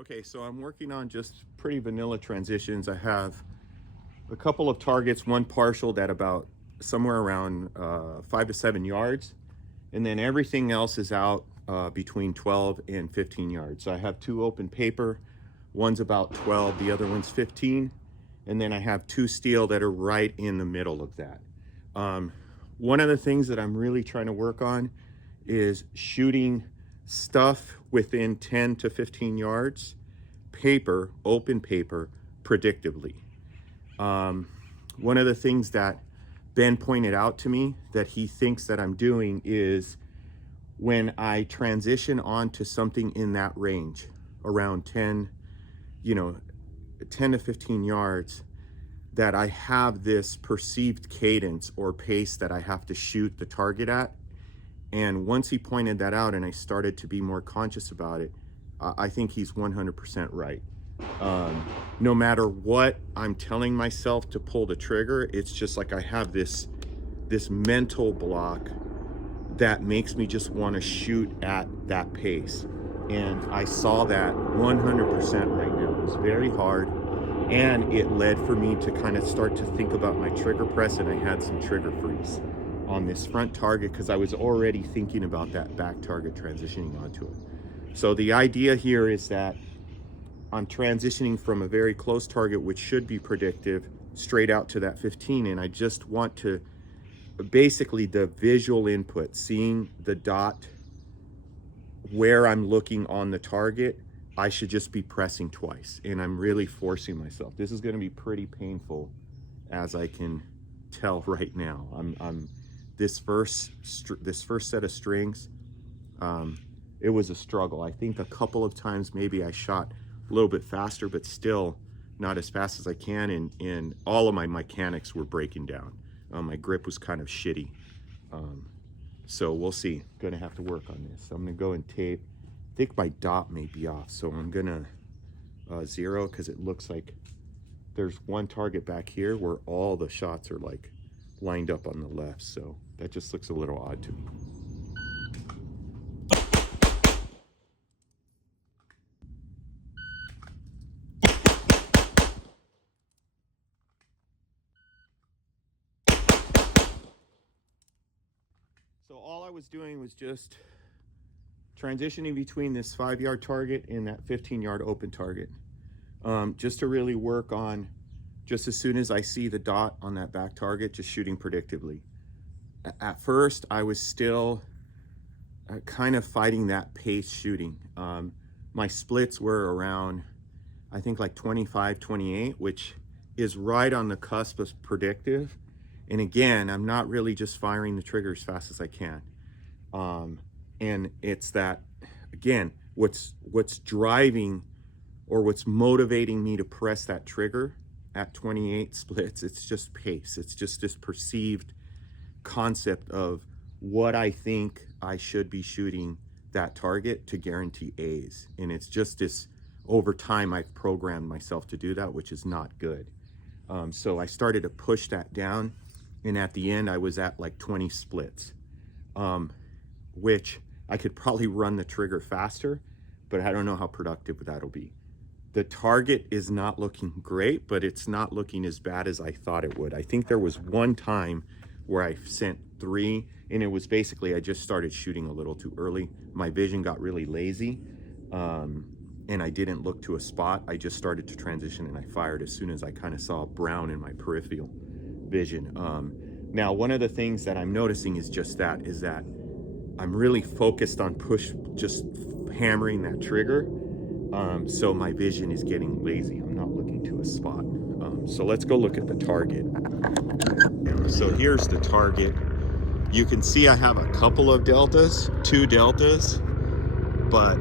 Okay, so I'm working on just pretty vanilla transitions. I have a couple of targets, one partialed at about somewhere around 5 to 7 yards, and then everything else is out between 12 and 15 yards. So I have two open paper, one's about 12, the other one's 15, and then I have two steel that are right in the middle of that. One of the things that I'm really trying to work on is shooting stuff within 10 to 15 yards, paper, open paper, predictably. One of the things that Ben pointed out to me that he thinks that I'm doing is when I transition onto something in that range, around 10 to 15 yards, that I have this perceived cadence or pace that I have to shoot the target at. And once he pointed that out and I started to be more conscious about it, I think he's 100% right. No matter what I'm telling myself to pull the trigger, it's just like I have this mental block that makes me just want to shoot at that pace. And I saw that 100% right now. It was very hard, and it led for me to kind of start to think about my trigger press, and I had some trigger freeze on this front target because I was already thinking about that back target transitioning onto it. So the idea here is that I'm transitioning from a very close target, which should be predictive, straight out to that 15, and I just want to basically the visual input, seeing the dot where I'm looking on the target, I should just be pressing twice, and I'm really forcing myself. This is going to be pretty painful, as I can tell right now. I'm this first set of strings, it was a struggle. I think a couple of times maybe I shot a little bit faster, but still not as fast as I can, and all of my mechanics were breaking down. My grip was kind of shitty. So we'll see. Gonna have to work on this. So I'm gonna go and tape. I think my dot may be off, so I'm gonna zero, because it looks like there's one target back here where all the shots are like lined up on the left, so that just looks a little odd to me. So all I was doing was just transitioning between this 5-yard target and that 15-yard open target, just to really work on, just as soon as I see the dot on that back target, just shooting predictably. At first, I was still kind of fighting that pace shooting. My splits were around, I think, like 25, 28, which is right on the cusp of predictive. And again, I'm not really just firing the trigger as fast as I can. And it's that, again, what's driving or what's motivating me to press that trigger at 28 splits, it's just pace. It's just this perceived concept of what I think I should be shooting that target to guarantee A's. And it's just this, over time, I've programmed myself to do that, which is not good. So I started to push that down. And at the end, I was at like 20 splits, which I could probably run the trigger faster, but I don't know how productive that'll be. The target is not looking great, but it's not looking as bad as I thought it would. I think there was one time where I sent 3, and it was basically I just started shooting a little too early. My vision got really lazy, and I didn't look to a spot. I just started to transition, and I fired as soon as I kind of saw brown in my peripheral vision. Now, one of the things that I'm noticing is that I'm really focused on just hammering that trigger. So my vision is getting lazy. I'm not looking to a spot. So let's go look at the target. So here's the target. You can see I have a couple of deltas, 2 deltas, but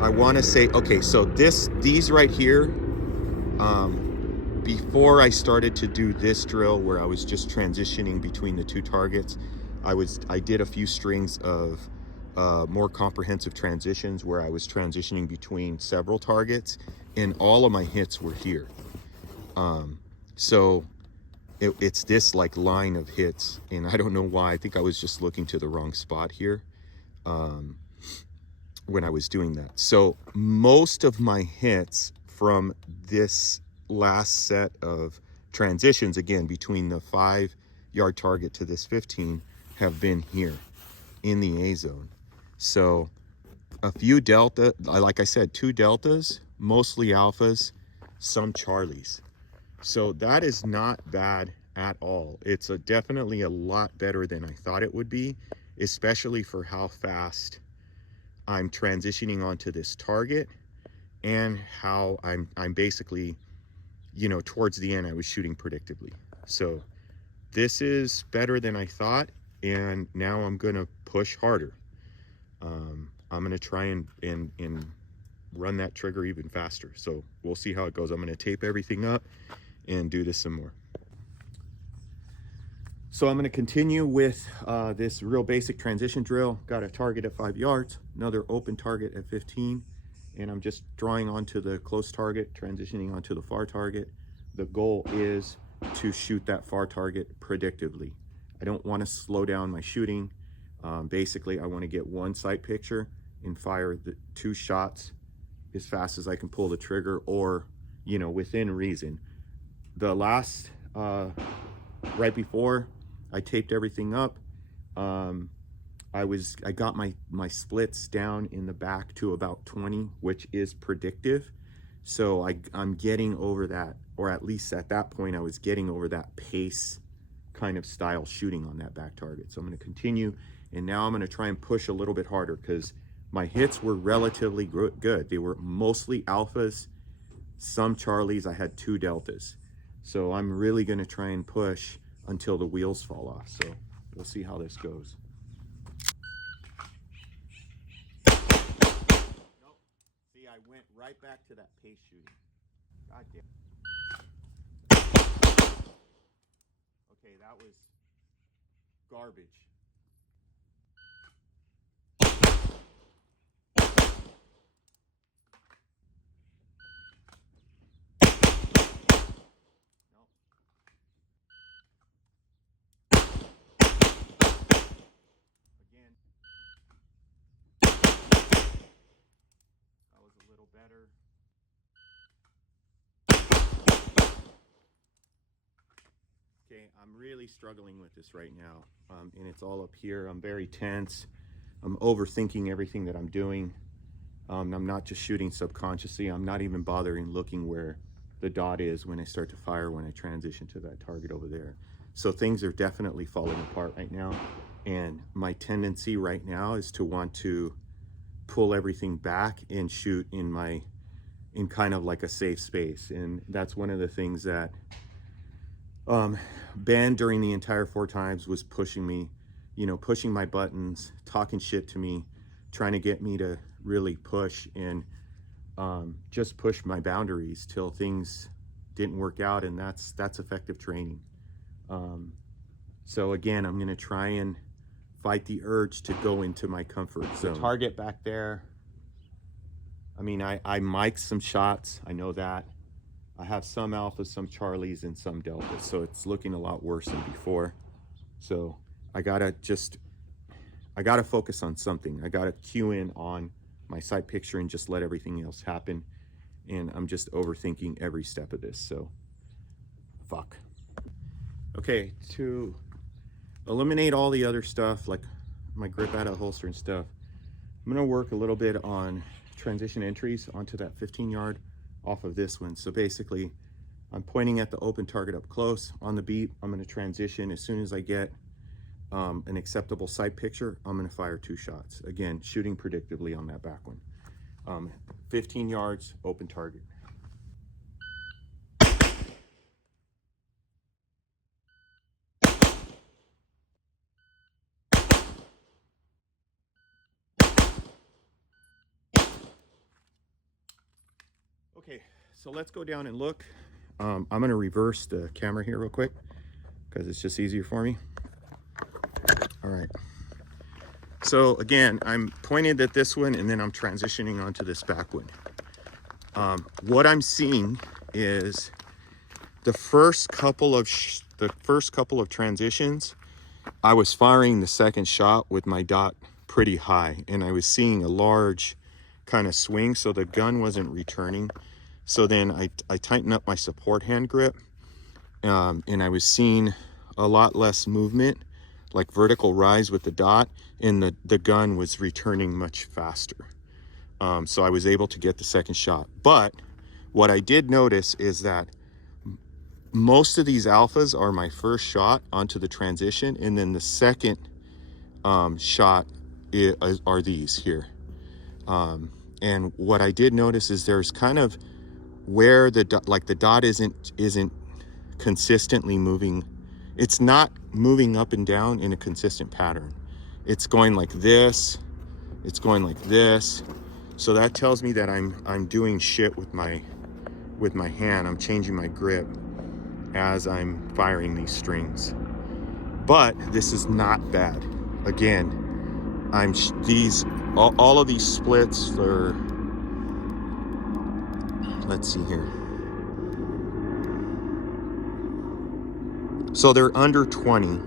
I want to say, okay, so these right here, before I started to do this drill where I was just transitioning between the 2 targets, I did a few strings of more comprehensive transitions where I was transitioning between several targets, and all of my hits were here. So it's this like line of hits, and I don't know why. I think I was just looking to the wrong spot here. when I was doing that. So most of my hits from this last set of transitions, again, between the 5-yard target to this 15, have been here in the A zone. So a few delta, like I said, 2 deltas, mostly alphas, some charlies. So that is not bad at all. It's definitely a lot better than I thought it would be, especially for how fast I'm transitioning onto this target and how I'm basically, you know, towards the end I was shooting predictably. So this is better than I thought, and now I'm gonna push harder. I'm gonna try and run that trigger even faster. So we'll see how it goes. I'm gonna tape everything up and do this some more. So I'm going to continue with this real basic transition drill. Got a target at 5 yards, another open target at 15, and I'm just drawing onto the close target, transitioning onto the far target. The goal is to shoot that far target predictably. I don't want to slow down my shooting. Basically, I want to get one sight picture and fire the 2 shots as fast as I can pull the trigger, or, you know, within reason. The last, right before I taped everything up, I got my splits down in the back to about 20, which is predictive. So I'm getting over that, or at least at that point I was getting over that pace kind of style shooting on that back target. So I'm going to continue, and now I'm going to try and push a little bit harder, because my hits were relatively good. They were mostly alphas, some charlies. I had 2 deltas. So I'm really going to try and push until the wheels fall off. So we'll see how this goes. Nope. See, I went right back to that pace shooting. God damn. Okay, that was garbage. Better. Okay, I'm really struggling with this right now, and it's all up here. I'm very tense. I'm overthinking everything that I'm doing. I'm not just shooting subconsciously. I'm not even bothering looking where the dot is when I start to fire, when I transition to that target over there. So things are definitely falling apart right now, and my tendency right now is to want to pull everything back and shoot in kind of like a safe space. And that's one of the things that Ben during the entire 4 times was pushing me, you know, pushing my buttons, talking shit to me, trying to get me to really push and just push my boundaries till things didn't work out. And that's effective training. So again, I'm going to try and fight the urge to go into my comfort zone. The target back there, I mean, I mic'd some shots, I know that. I have some alphas, some charlies, and some deltas, so it's looking a lot worse than before. So I gotta focus on something. I gotta cue in on my sight picture and just let everything else happen. And I'm just overthinking every step of this, so fuck. Okay, to eliminate all the other stuff, like my grip out of holster and stuff, I'm gonna work a little bit on transition entries onto that 15-yard off of this one. So basically, I'm pointing at the open target up close on the beat. I'm gonna transition. As soon as I get an acceptable sight picture, I'm gonna fire 2 shots. Again, shooting predictably on that back one. 15 yards, open target. Okay, so let's go down and look. I'm gonna reverse the camera here real quick because it's just easier for me. All right. So again, I'm pointed at this one and then I'm transitioning onto this back one. What I'm seeing is the first couple of transitions, I was firing the second shot with my dot pretty high, and I was seeing a large kind of swing, so the gun wasn't returning. So then I tightened up my support hand grip, and I was seeing a lot less movement, like vertical rise with the dot, and the gun was returning much faster. So I was able to get the second shot. But what I did notice is that most of these alphas are my first shot onto the transition, and then the second shot are these here. And what I did notice is there's kind of where the dot isn't consistently moving. It's not moving up and down in a consistent pattern. It's going like this, it's going like this. So that tells me that I'm doing shit with my hand. I'm changing my grip as I'm firing these strings. But this is not bad. Again, all of these splits are, let's see here. So they're under 20.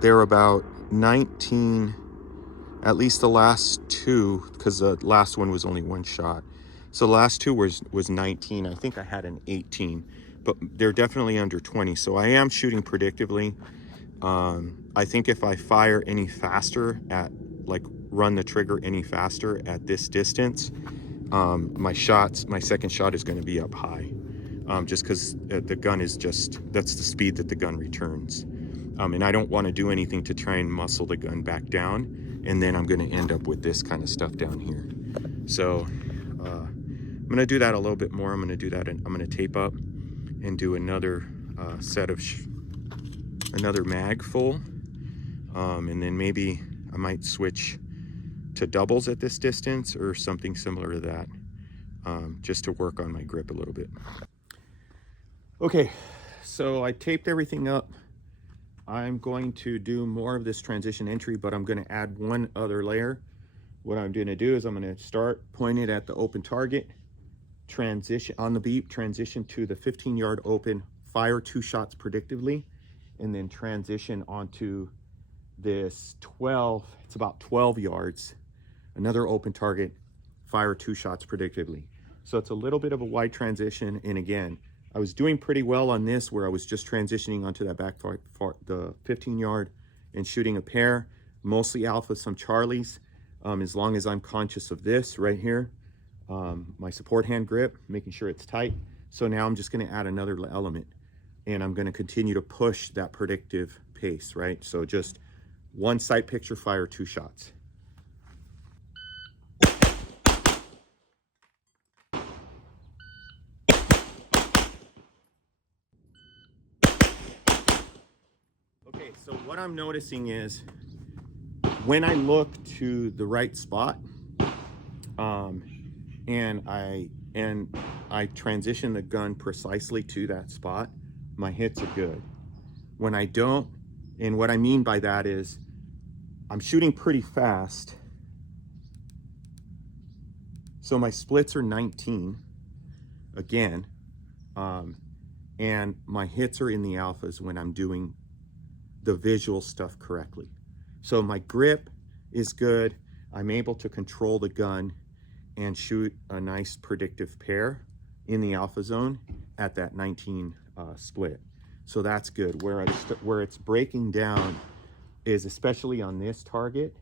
They're about 19, at least the last two, because the last one was only one shot. So the last two was 19. I think I had an 18, but they're definitely under 20. So I am shooting predictively. I think if I fire any faster run the trigger any faster at this distance, my second shot is going to be up high. Just because the gun is that's the speed that the gun returns. And I don't want to do anything to try and muscle the gun back down, and then I'm going to end up with this kind of stuff down here. So I'm going to do that a little bit more. I'm going to do that, and I'm going to tape up and do another set of another mag full, and then maybe I might switch to doubles at this distance or something similar to that, just to work on my grip a little bit. Okay, so I taped everything up. I'm going to do more of this transition entry, but I'm going to add one other layer. What I'm going to do is I'm going to start pointed at the open target, transition on the beep, transition to the 15-yard open, fire 2 shots predictively, and then transition onto this it's about 12 yards, another open target, fire 2 shots predictively. So it's a little bit of a wide transition, and again, I was doing pretty well on this where I was just transitioning onto that back the 15-yard and shooting a pair, mostly alpha, some Charlies, as long as I'm conscious of this right here, my support hand grip, making sure it's tight. So now I'm just going to add another element, and I'm going to continue to push that predictive pace, right? So just one sight picture, fire 2 shots. Okay, so what I'm noticing is when I look to the right spot, and I transition the gun precisely to that spot, my hits are good. When I don't, and what I mean by that is I'm shooting pretty fast, so my splits are 19 again, and my hits are in the alphas when I'm doing the visual stuff correctly. So my grip is good. I'm able to control the gun and shoot a nice predictive pair in the alpha zone at that 19 split. So that's good. Where it's breaking down is, especially on this target,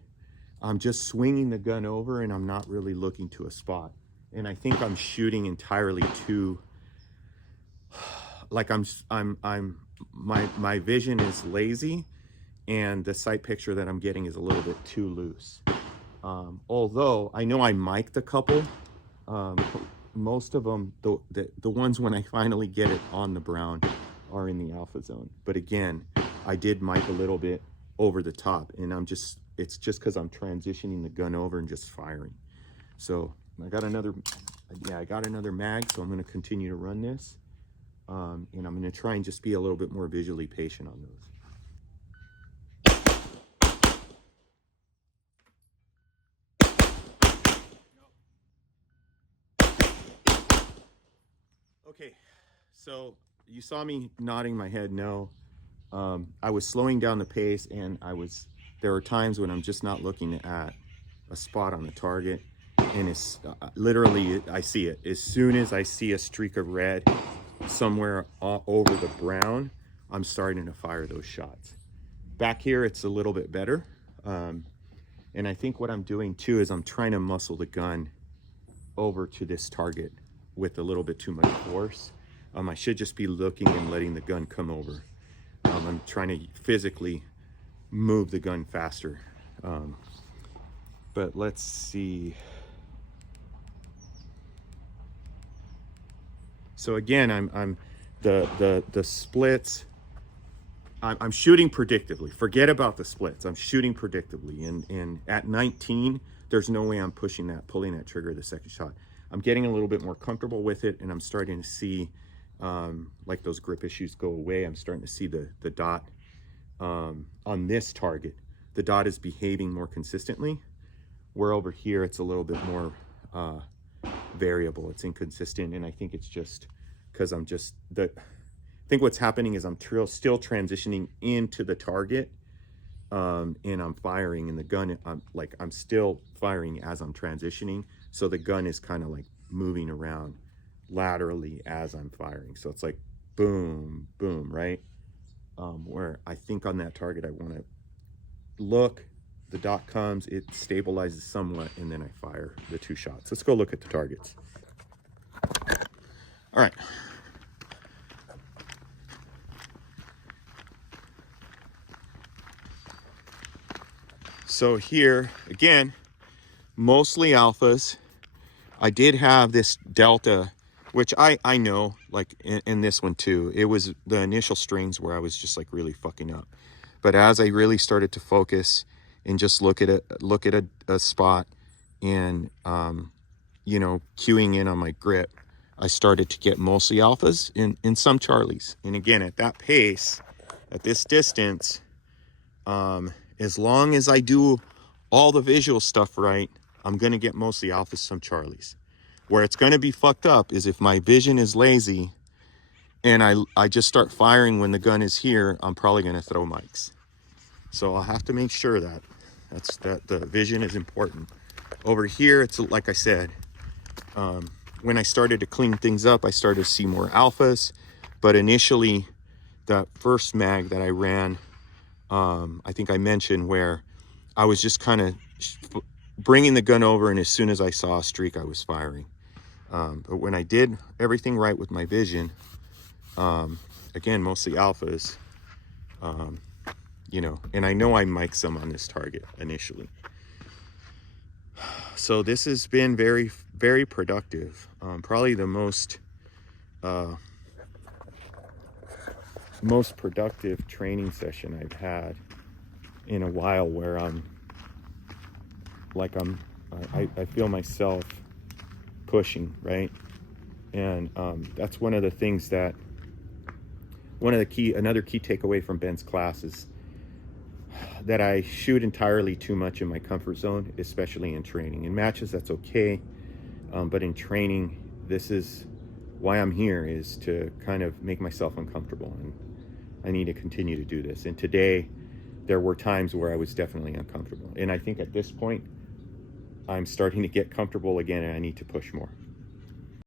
I'm just swinging the gun over and I'm not really looking to a spot. And I think I'm shooting entirely too, like my vision is lazy, and the sight picture that I'm getting is a little bit too loose. Although I know I mic'd a couple, most of them, the ones when I finally get it on the brown, are in the alpha zone. But again, I did mic a little bit over the top, and it's just because I'm transitioning the gun over and just firing. So I got another mag, so I'm going to continue to run this, and I'm going to try and just be a little bit more visually patient on those. Okay, so you saw me nodding my head no. I was slowing down the pace, and I was there are times when I'm just not looking at a spot on the target, and it's literally, I see it. As soon as I see a streak of red somewhere over the brown, I'm starting to fire those shots. Back here, it's a little bit better. And I think what I'm doing too is I'm trying to muscle the gun over to this target with a little bit too much force. I should just be looking and letting the gun come over. I'm trying to physically move the gun faster. But let's see. So again, I'm the splits. I'm shooting predictably. Forget about the splits. I'm shooting predictably. And at 19, there's no way I'm pulling that trigger the second shot. I'm getting a little bit more comfortable with it, and I'm starting to see like those grip issues go away. I'm starting to see the dot on this target. The dot is behaving more consistently, where over here it's a little bit more variable. It's inconsistent, and I think it's just because I think what's happening is I'm still transitioning into the target, and I'm firing, and the gun, I'm still firing as I'm transitioning, so the gun is kind of like moving around laterally as I'm firing. So it's like boom, boom, right? Where I think on that target, I want to look, the dot comes, it stabilizes somewhat, and then I fire the 2 shots. Let's go look at the targets. All right. So here, again, mostly alphas. I did have this delta, which I know, like in this one too, it was the initial strings where I was just like really fucking up. But as I really started to focus and just look at a spot and, you know, cueing in on my grip, I started to get mostly alphas and some Charlies. And again, at that pace, at this distance, as long as I do all the visual stuff right, I'm going to get mostly alphas, some Charlies. Where it's going to be fucked up is if my vision is lazy and I just start firing when the gun is here, I'm probably going to throw mics. So I'll have to make sure that the vision is important. Over here, it's like I said, when I started to clean things up, I started to see more alphas. But initially, that first mag that I ran, I think I mentioned where I was just kind of bringing the gun over, and as soon as I saw a streak, I was firing. But when I did everything right with my vision, again, mostly alphas, you know, and I know I mic'd some on this target initially. So this has been very, very productive. Probably the most productive training session I've had in a while, where I feel myself pushing, right? And that's one of the things that another key takeaway from Ben's class is that I shoot entirely too much in my comfort zone, especially in training. In matches, that's okay, but in training, this is why I'm here, is to kind of make myself uncomfortable, and I need to continue to do this. And today, there were times where I was definitely uncomfortable, and I think at this point, I'm starting to get comfortable again, and I need to push more.